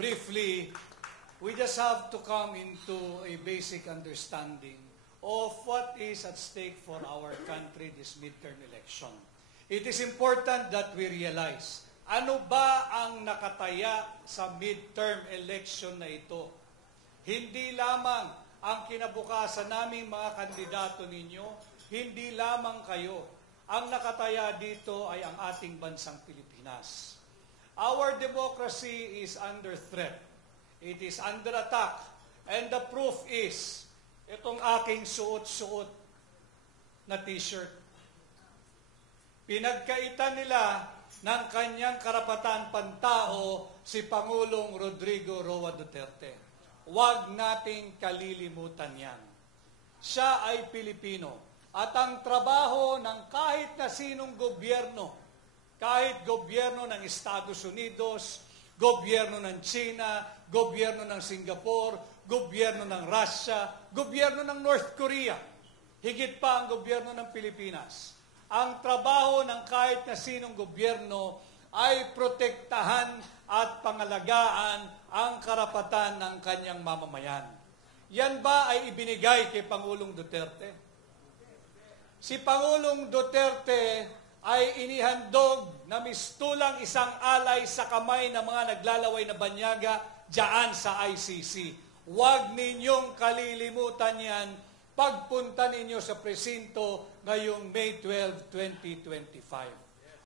briefly, we just have to come into a basic understanding of what is at stake for our country this midterm election. It is important that we realize, ano ba ang nakataya sa midterm election na ito? Hindi lamang ang kinabukasan naming mga kandidato ninyo, hindi lamang kayo. Ang nakataya dito ay ang ating bansang Pilipinas. Our democracy is under threat. It is under attack. And the proof is, itong aking suot-suot na t-shirt. Pinagkaitan nila ng kanyang karapatan pantao si Pangulong Rodrigo Roa Duterte. Huwag nating kalilimutan yan. Siya ay Pilipino. At ang trabaho ng kahit na sinong gobyerno, kahit gobyerno ng Estados Unidos, gobyerno ng China, gobyerno ng Singapore, gobyerno ng Russia, gobyerno ng North Korea, higit pa ang gobyerno ng Pilipinas. Ang trabaho ng kahit na sinong gobyerno ay protektahan at pangalagaan ang karapatan ng kanyang mamamayan. Yan ba ay ibinigay kay Pangulong Duterte? Si Pangulong Duterte ay inihandog na mistulang isang alay sa kamay ng mga naglalaway na banyaga diyan sa ICC. Huwag ninyong kalilimutan yan pagpunta ninyo sa presinto ngayong May 12, 2025.